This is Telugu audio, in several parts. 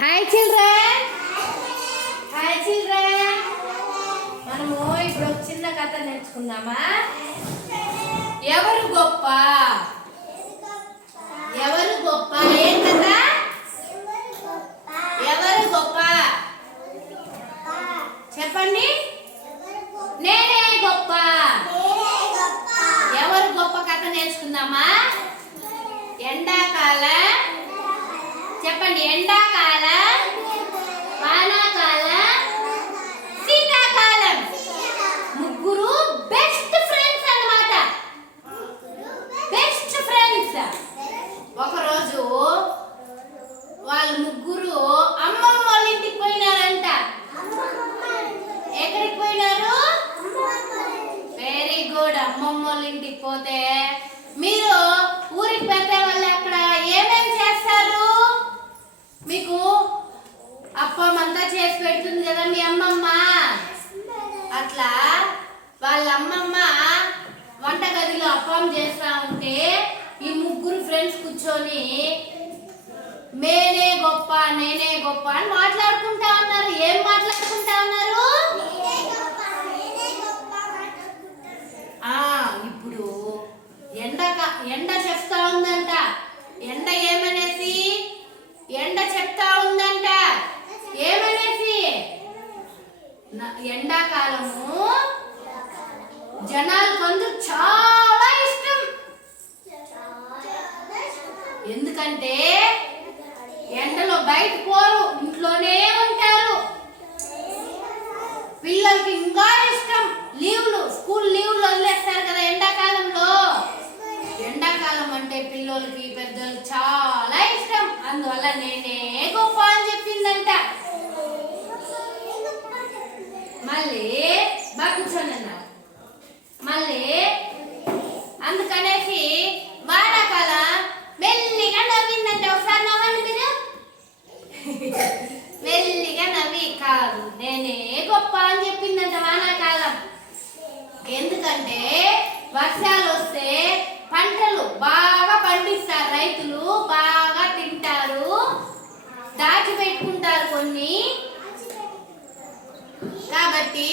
Hi children, hi children. మనము ఇప్పుడు ఒక చిన్న కథ నేర్చుకుందామా? ఎవరు గొప్ప? ఎవరు గొప్ప? ఏం కథ? ఎవరు గొప్ప చెప్పండి. నేనే గొప్ప. ఎవరు గొప్ప కథ నేర్చుకుందామా? ఎండాకాలం చెప్పండి. ఎండాకాలం, వానాకాలం, శీతాకాలం. ముగ్గురు బెస్ట్ ఫ్రెండ్స్ అన్నమాట. Best friends. ఒకరోజు వాళ్ళు ముగ్గురు అమ్మమ్మ వాళ్ళ ఇంటికి పోయినారంట. ఎక్కడికి పోయినారు? Very good. అమ్మమ్మ వాళ్ళ ఇంటికి పోతే మీరు ఊరికి పెద్ద వాళ్ళు అక్కడ ఏమేమి చేస్తారు? మీకు అప్పం అంతా చేసి పెడుతుంది కదా మీ అమ్మమ్మ. అట్లా వాళ్ళ అమ్మమ్మ వంటగదిలో అప్పం చేస్తా ఉంటే ఈ ముగ్గురు ఫ్రెండ్స్ కూర్చొని నేనే గొప్ప, నేనే గొప్ప అని మాట్లాడుకుంటా ఉన్నారు. ఏం మాట్లాడుకుంటా ఉన్నారు? ఇప్పుడు ఎండ చెప్తా ఉందంట. ఎండ ఏమనేసి? ఎండ చెప్తా ఉందంట. ఏమనేసి? ఎండాకాలము జనాలకు అందరూ చాలా ఇష్టం. ఎందుకంటే ఎండలో బయట పోరు, ఇంట్లోనే ఉంటారు. పిల్లలకి ఇంకా ఇష్టం. లీవ్లు, స్కూల్ లీవ్లు వదిలేస్తారు కదా ఎండాకాలంలో. ఎండాకాలం అంటే పిల్లలకి పెద్దలు చాలా ఇష్టం. అందువల్ల నేనే గొప్ప అని చెప్పిందంట. మళ్ళీ బాగా కూర్చోండి అన్నారు. మళ్ళీ అందుకనేసి వానాకాలం మెల్లిగా నవ్విందంట. ఒకసారి నవ్వండి మీరు. మెల్లిగా నవ్వి కాదు నేనే గొప్ప అని చెప్పిందంట వానాకాలం. ఎందుకంటే వర్షాలు వస్తే పంటలు బాగా పండిస్తారు, రైతులు బాగా తింటారు, దాచిపెట్టుకుంటారు కొన్ని. కాబట్టి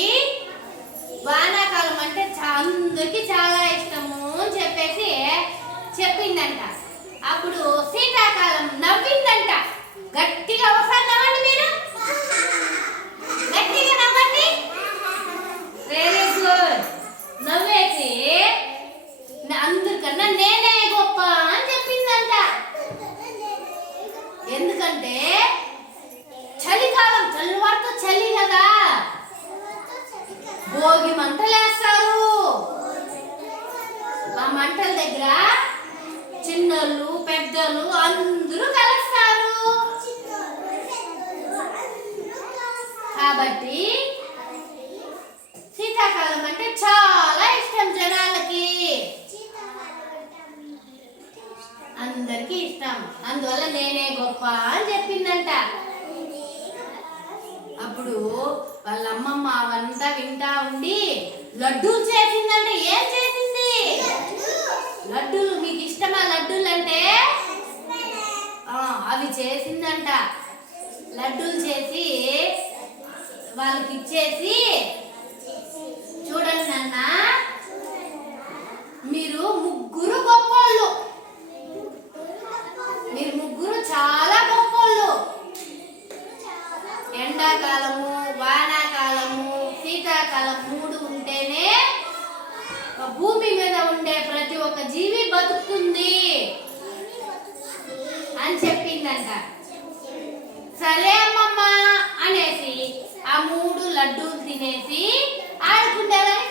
వానాకాలం అంటే అందరికి చాలా ఇష్టము అని చెప్పేసి చెప్పిందంట. అప్పుడు శీతాకాలం నవ్విందంట. గట్టిగా ఒకసారి నవ్వండి మీరు. గట్టిగా నవ్వండి. Very good. నవ్వేసి అందరికన్నా నేనే గొప్ప అని చెప్పిందంట. ఎందుకంటే చలికాలం, చలివారితో చలి కదా, భోగి మంటలేస్తారు. ఆ మంటల దగ్గర చిన్నోళ్ళు పెద్దలు అందరూ కలుస్తారు. కాబట్టి శీతాకాలం అంటే చాలా ఇష్టం జనాలకి, అందరికి ఇష్టం. అందువల్ల నేనే గొప్ప అని చెప్పిందంట. అప్పుడు వాళ్ళ అమ్మమ్మ అవంతా వింటా ఉండి లడ్డూలు చేసిందంట. ఏం చేసింది? లడ్డూలు. మీకు ఇష్టమా లడ్డూలు అంటే? అవి చేసిందంట. లడ్డూలు చేసి వాళ్ళకి ఇచ్చేసి, చూడండి నాన్న, మీరు ముగ్గురు గొప్పోళ్ళు, మీరు ముగ్గురు చాలా గొప్పోళ్ళు. ఎండాకాలము, వానాకాలము, శీతాకాలం మూడు ఉంటేనే భూమి మీద ఉండే ప్రతి ఒక్క జీవి బతుకుతుంది అని చెప్పిందంట. సరే అమ్మమ్మ అనేసి ఆ మూడు లడ్డూలు తినేసి ఆడుకుంటారని